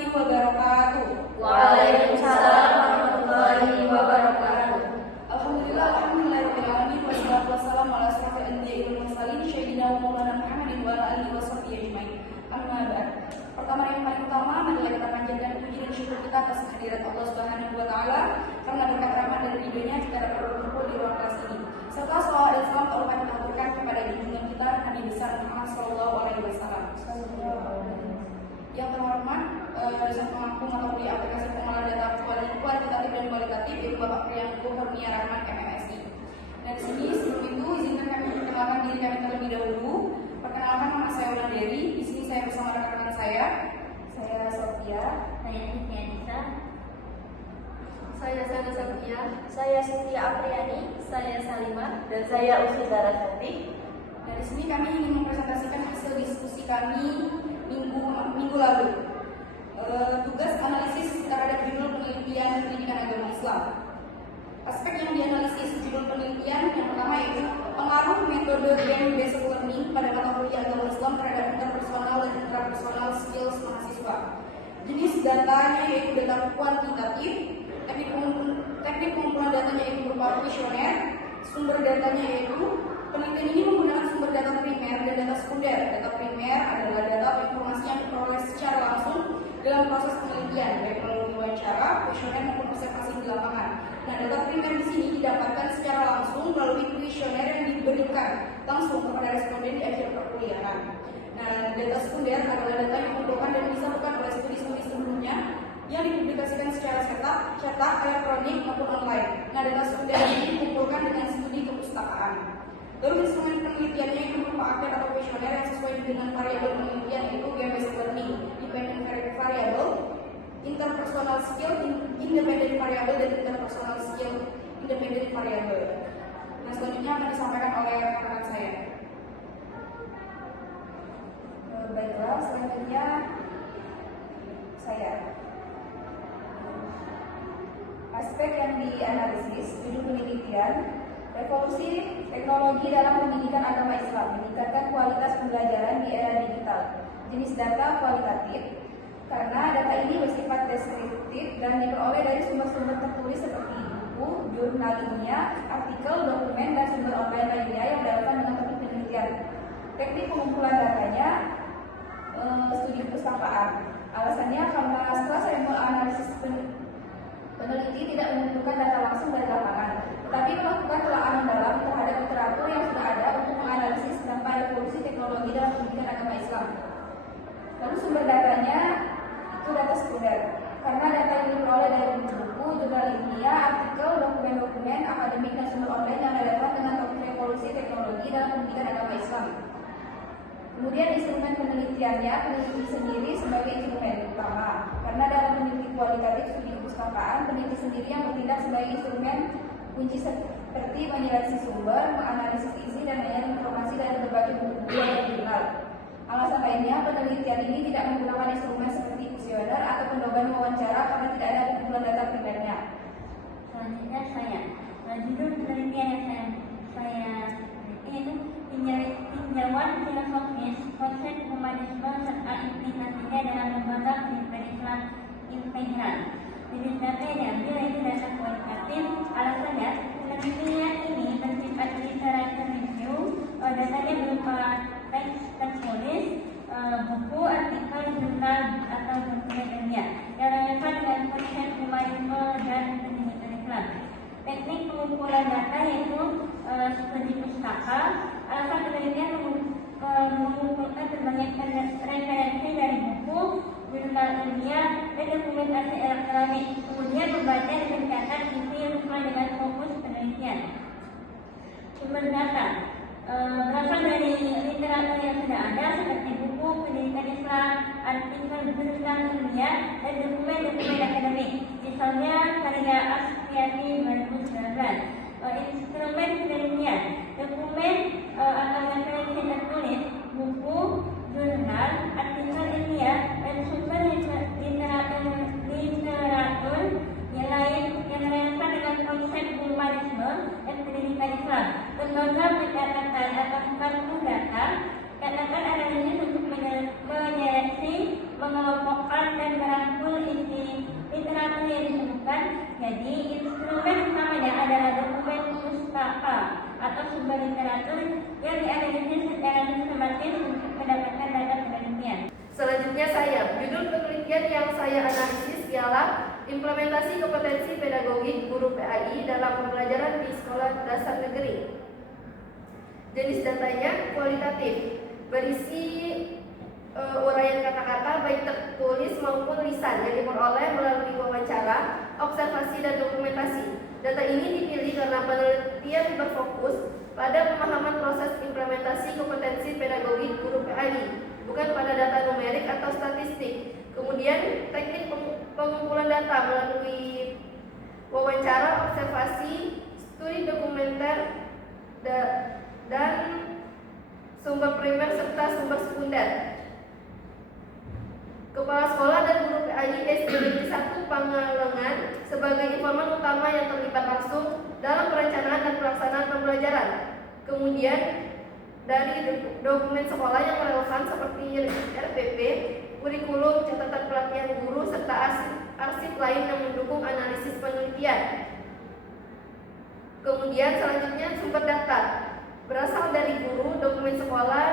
warahmatullahi wabarakatuh. Waalaikumsalam warahmatullahi wabarakatuh. Alhamdulillahirobbilalamin wassalatu wassalamu ala asyrofil anbiya'i wal mursalin sayyidina wa maulana Muhammadin wa ala alihi washabbihi ajmain. Amma ba'd. Pertama yang paling utama marilah kita panjatkan puji dan syukur kita atas kehadirat Allah Subhanahu wa taala karena berkat rahmat dan ridhonya kita dapat berkumpul di ruang kelas ini. Serta salawat dan salam Allah kita aturkan kepada junjungan kita Nabi besar Muhammad sallallahu alaihi wasallam. Yang terhormat dosen pengampung atau di aplikasi pengolahan data kuantitatif dan kualitatif yaitu Bapak Priyanto Kurnia Rahman MMSI. Dan di sini sebelum itu izinkan kami memperkenalkan diri kami terlebih dahulu. Perkenalkan, nama saya Wulandari. Di sini saya bersama rekan-rekan saya. Saya Sofia. Saya Siti Anissa. Saya Sanda Sofia. Saya Sofia Apriani. Saya Salimah. Dan saya Usi Darasati. Dan di sini kami ingin mempresentasikan hasil diskusi kami minggu lalu. Tugas analisis terhadap judul penelitian pendidikan agama Islam. Aspek yang dianalisis judul penelitian yang pertama yaitu pengaruh metode game-based learning pada mata kuliah agama Islam terhadap interpersonal dan intrapersonal skills mahasiswa. Jenis datanya yaitu data kuantitatif, teknik pengumpulan datanya yaitu berupa kuesioner, sumber datanya yaitu penelitian ini menggunakan sumber data primer dan data sekunder. Data primer adalah data informasi yang diperoleh secara langsung dalam proses penelitian, baik melalui wawancara, kuesioner maupun observasi di lapangan. Nah, data primer di sini didapatkan secara langsung melalui kuesioner yang diberikan langsung kepada responden di akhir perkuliahan. Nah, data sekunder adalah data yang dikumpulkan dan disalurkan oleh studi-studi sebelumnya yang dipublikasikan secara cetak, elektronik maupun online. Nah, data sekunder ini dikumpulkan dengan studi kepustakaan. Lalu instrumen penelitiannya itu berupa angket atau kuesioner yang sesuai dengan variabel penelitian yaitu game-based learning, dependent variable, interpersonal skill, independent variable, dan interpersonal skill, independent variable. Nah, selanjutnya akan disampaikan oleh rekan-rekan saya. Baiklah, selanjutnya saya. Aspek yang dianalisis judul penelitian revolusi teknologi dalam pendidikan agama Islam meningkatkan kualitas pembelajaran di era digital. Jenis data kualitatif karena data ini bersifat deskriptif dan diperoleh dari sumber-sumber tertulis seperti buku, jurnal ilmiah, artikel, dokumen, dan sumber online lainnya yang dilakukan dengan topik penelitian. Teknik pengumpulan datanya studi perpustakaan. Alasannya karena setelah saya menganalisis peneliti tidak mengumpulkan data langsung dari lapangan, tetapi melakukan telah mendalam terhadap literatur yang sudah ada untuk menganalisis dampak revolusi teknologi dalam pendidikan agama Islam. Lalu sumber datanya itu data sekunder, karena data yang diperoleh dari buku, jurnal ilmiah, artikel, dokumen-dokumen akademik dan sumber online yang relevan dengan topik revolusi teknologi dalam pendidikan agama Islam. Kemudian instrumen penelitiannya, peneliti sendiri sebagai instrumen utama, karena dalam peneliti kualitatif studi perpustakaan, peneliti sendiri yang bertindak sebagai instrumen kunci seperti menyeleksi sumber, menganalisis isi dan menyanyi informasi dari berbagai buku dan jurnal. Alasan lainnya, penelitian ini tidak menggunakan instrumen seperti kuesioner atau pendoban wawancara karena tidak ada kumpulan data primernya. Selanjutnya saya. Judul penelitian yang saya itu tinjauan filosofis konsep humanisme serta implikasinya dalam lembaga pendidikan Islam integral. Jenis data yang diambil yaitu data kualitatif. Alasannya, penelitian ini bersifat literatur review. Datanya berupa teks tertulis, buku, artikel, jurnal atau dokumen ilmiah yang relevan dengan konsep humanisme dan pendidikan Islam. Teknik pengumpulan data yaitu studi pustaka. Alasan penelitian mengumpulkan berbagai referensi dari buku, jurnal ilmiah, dan dokumentasi elektronik. Kemudian membaca dan mencatat isi yang sesuai dengan fokus penelitian. Sumber data berasal dari literatur yang sudah ada seperti buku, pendidikan Islam, artikel, jurnal ilmiah, dan dokumen-dokumen akademik. Misalnya karya Asy'ari 2019. Instrumen penelitian, dokumen atau referensi tertulis, buku, jurnal, artikel ilmiah, dan sumber literatur yang lain yang relevan dengan konsep humanisme dan pendidikan Islam. Lembaga pencatatan atau kartu data katakan analisis untuk menyeleksi, mengelompokkan dan pertama yang disebutkan, jadi instrumen utamanya adalah dokumen pustaka atau sumber literatur yang dianalisis secara sistematis untuk mendapatkan data penelitian. Selanjutnya judul penelitian yang saya analisis ialah implementasi kompetensi pedagogik guru PAI dalam pembelajaran di sekolah dasar negeri. Jenis datanya kualitatif, berisi uraian kata-kata baik tertulis maupun lisan yang diperoleh melalui wawancara, observasi, dan dokumentasi. Data ini dipilih karena penelitian berfokus pada pemahaman proses implementasi kompetensi pedagogik guru PAI, bukan pada data numerik atau statistik. Kemudian teknik pengumpulan data melalui wawancara, observasi, studi dokumenter, dan sumber primer serta sumber sekunder. Kepala sekolah dan guru PAI SD 1 Pangalengan sebagai informan utama yang terlibat langsung dalam perencanaan dan pelaksanaan pembelajaran. Kemudian dari dokumen sekolah yang relevan seperti RPP, kurikulum, catatan pelatihan guru, serta arsip lain yang mendukung analisis penelitian. Kemudian selanjutnya sumber data berasal dari guru, dokumen sekolah,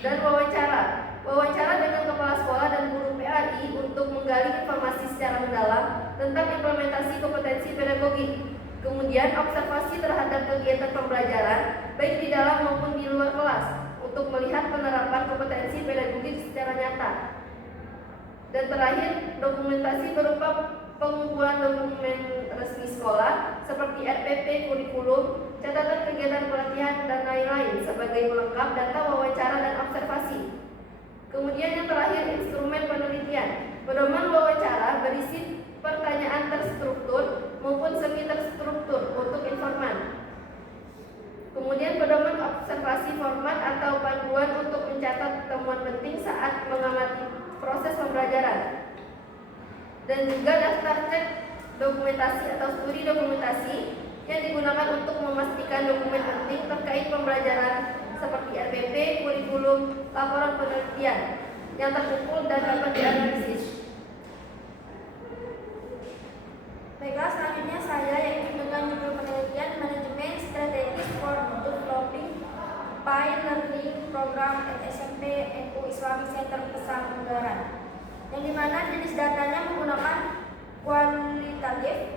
dan wawancara. Wawancara dengan kepala sekolah dan guru PAI untuk menggali informasi secara mendalam tentang implementasi kompetensi pedagogik. Kemudian observasi terhadap kegiatan pembelajaran baik di dalam maupun di luar kelas untuk melihat penerapan kompetensi pedagogik secara nyata. Dan terakhir, dokumentasi berupa pengumpulan dokumen resmi sekolah seperti RPP, kurikulum, catatan kegiatan pelatihan, dan lain-lain sebagai pelengkap data wawancara dan observasi. Kemudian yang terakhir, instrumen penelitian. Pedoman wawancara berisi pertanyaan terstruktur maupun semi terstruktur untuk informan. Kemudian pedoman observasi format atau panduan untuk mencatat temuan penting saat mengamati proses pembelajaran. Dan juga daftar cek dokumentasi atau studi dokumentasi yang digunakan untuk memastikan dokumen penting terkait pembelajaran seperti RPP, kurikulum, laporan penelitian yang terkumpul dan dapat dianalisis. Baiklah, selanjutnya saya yaitu dengan judul penelitian manajemen strategis for developing PAI learning program at SMP NU Islamic Center Pesanggaran, yang dimana jenis datanya menggunakan kualitatif,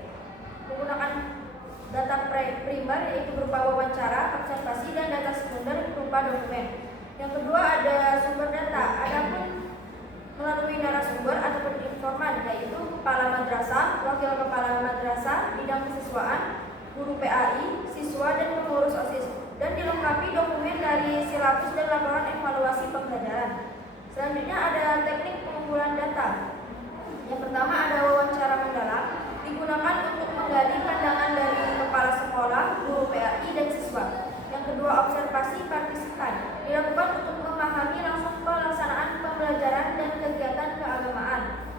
menggunakan data primer yaitu berupa wawancara, observasi, dan data sekunder berupa dokumen. Yang kedua ada sumber data, adapun melalui narasumber ataupun informan yaitu kepala madrasah, wakil kepala madrasah, bidang kesiswaan, guru PAI, siswa, dan pengurus OSIS, dan dilengkapi dokumen dari silabus dan laporan evaluasi pembelajaran. Selanjutnya ada teknik pengumpulan data. Yang pertama ada wawancara mendalam, digunakan untuk menggali pandangan dari kepala sekolah, guru PAI, dan siswa. Yang kedua observasi partisipan, dilakukan untuk memahami langsung pelaksanaan pembelajaran dan kegiatan keagamaan.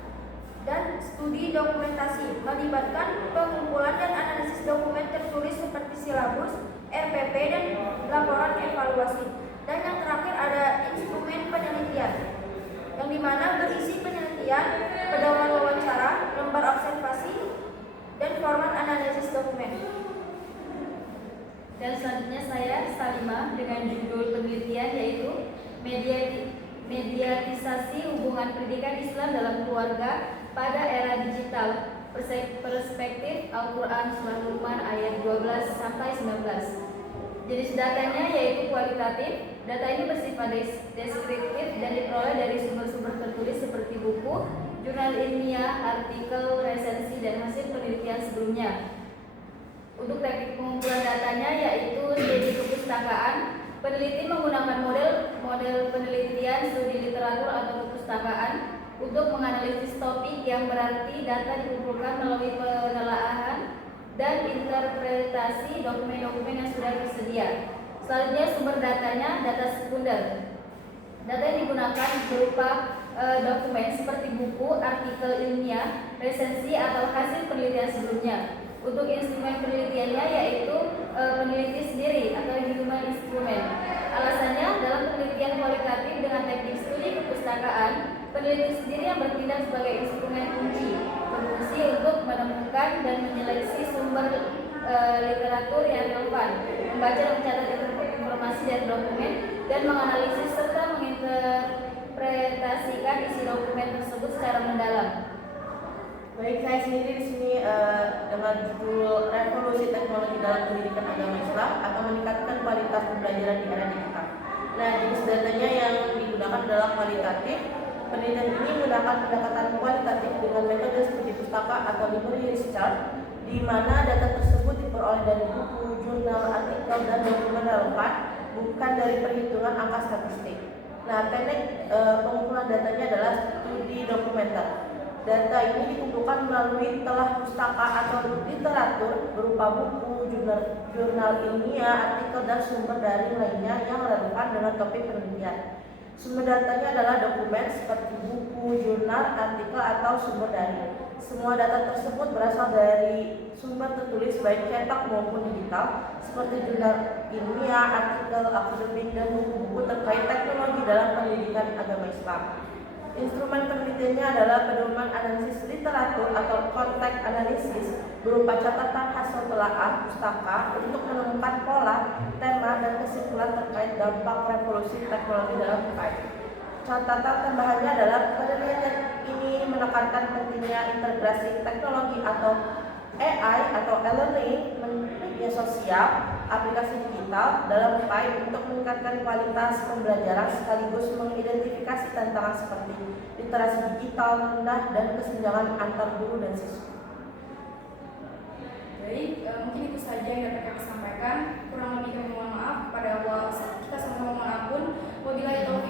Dan studi dokumentasi, melibatkan pengumpulan dan analisis dokumen tertulis seperti silabus, RPP, dan laporan evaluasi. Dan yang terakhir ada instrumen penelitian, yang dimana berisi penelitian, pedoman wawancara, lembar observasi, dan format analisis dokumen. Dan selanjutnya saya Salimah dengan judul penelitian yaitu mediatisasi hubungan pendidikan Islam dalam keluarga pada era digital, perspektif Al-Quran Surah Luqman ayat 12 sampai 19. Jenis datanya yaitu kualitatif. Data ini bersifat deskriptif dan diperoleh dari sumber-sumber tertulis seperti buku, jurnal ilmiah, artikel, resensi, dan hasil penelitian sebelumnya. Untuk teknik pengumpulan datanya yaitu studi kepustakaan. Peneliti menggunakan model penelitian studi literatur atau kepustakaan untuk menganalisis topik, yang berarti data dikumpulkan melalui penelaahan dan interpretasi dokumen-dokumen yang sudah tersedia. Selanjutnya sumber datanya data sekunder. Data yang digunakan berupa dokumen seperti buku, artikel ilmiah, resensi, atau hasil penelitian sebelumnya. Untuk instrumen penelitiannya yaitu peneliti sendiri atau human instrument. Alasannya dalam penelitian kualitatif dengan teknik studi kepustakaan, Peneliti sendiri yang bertindak sebagai instrumen kunci, berfungsi untuk menemukan dan menyeleksi sumber literatur yang relevan, membaca dan mencatat informasi dari dokumen, dan menganalisis serta menginterpretasikan isi dokumen tersebut secara mendalam. Baik, saya sendiri di sini dengan judul Revolusi Teknologi dalam Pendidikan Agama Islam atau meningkatkan kualitas pembelajaran di era digital. Nah, jenis datanya yang digunakan adalah kualitatif. Penelitian ini menggunakan pendekatan kualitatif dengan metode studi pustaka atau library research, di mana data tersebut diperoleh dari buku, jurnal, artikel, dan dokumen relevan, bukan dari perhitungan angka statistik. Nah, teknik pengumpulan datanya adalah studi dokumenter. Data ini dikumpulkan melalui telah pustaka atau literatur berupa buku, jurnal ilmiah, artikel, dan sumber daring lainnya yang relevan dengan topik penelitian. Sumber datanya adalah dokumen seperti buku, jurnal, artikel, atau sumber daring. Semua data tersebut berasal dari sumber tertulis baik cetak maupun digital, seperti jurnal ilmiah, artikel akademik, dan buku-buku terkait teknologi dalam pendidikan agama Islam. Instrumen penelitiannya adalah pedoman analisis literatur atau konteks analisis berupa catatan hasil telaah pustaka untuk menemukan pola, tema, dan kesimpulan terkait dampak revolusi teknologi dalam UKM. Catatan tambahannya adalah penelitian ini menekankan pentingnya integrasi teknologi atau AI atau e-learning, media sosial, aplikasi digital dalam upaya untuk meningkatkan kualitas pembelajaran sekaligus mengidentifikasi tantangan seperti literasi digital rendah dan kesenjangan antar guru dan siswa. Baik, mungkin itu saja yang dapat kami sampaikan. Kurang lebih kami mohon maaf kepada Allah. Kita sama-sama mohon ampun. Wabillahi taufiq